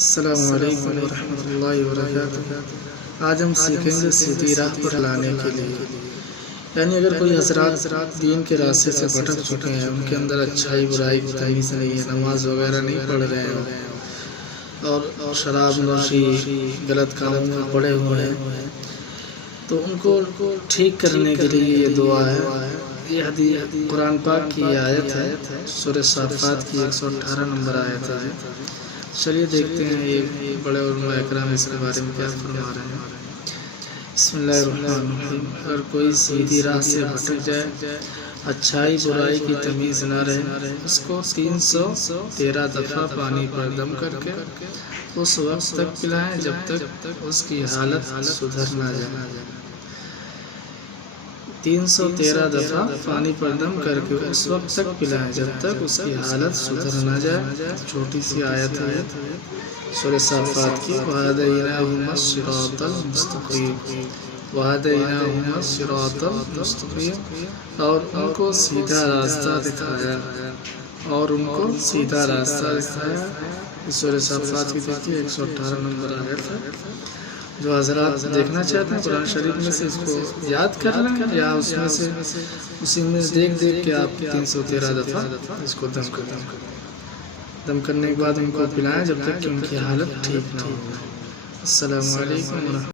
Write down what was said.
السلام علیکم ورحمۃ اللہ وبرکاتہ۔ آج ہم سیکھیں گے سیدھی راہ پر لانے کے لیے، یعنی اگر کوئی حضرات دین کے راستے سے بھٹک چکے ہیں، ان کے اندر اچھائی برائی کی تمیز نہیں ہے، نماز وغیرہ نہیں پڑھ رہے ہیں اور شراب نوشی غلط کاموں میں پڑے ہوئے ہیں، تو ان کو ٹھیک کرنے کے لیے یہ دعا ہے۔ یہ حدیث قرآن پاک کی آیت ہے، سورہ صافات کی 118 نمبر آیت ہے۔ چلیے دیکھتے ہیں یہ بڑے علماء اکرام اس کے بارے میں کیا فرما رہے ہیں۔ بسم اللہ الرحمن الرحیم۔ اگر کوئی سیدھی راہ سے بھٹک جائے، اچھائی برائی کی تمیز نہ رہے، اس کو 313 دفعہ پانی پر دم کر کے اس وقت تک پلائیں جب تک اس کی حالت سدھر نہ جائے۔ 313 دفعہ پانی پر دم کر کے اس وقت تک پلائیں جب تک اس کی حالت سدھر نہ جائے۔ چھوٹی سی آیت ہے سورہ صافات کی، وَهَدَيْنَاهُمَا الصِّرَاطَ الْمُسْتَقِيمَ، وَهَدَيْنَاهُمَا الصِّرَاطَ الْمُسْتَقِيمَ، اور ان کو سیدھا راستہ دکھایا، اور ان کو سیدھا راستہ دکھایا۔ سورہ صافات کی دیکھیے 118 نمبر آیت ہے۔ جو حضرات دیکھنا چاہتے ہیں قرآن شریف میں سے اس کو یاد کر لیں، یا اس میں سے اسی میں دیکھ کے آپ 313 دفعہ اس کو دم کر دیں۔ دم کرنے کے بعد ان کو پلائیں جب تک کہ ان کی حالت ٹھیک نہ ہو۔ السلام علیکم ورحمۃ اللہ۔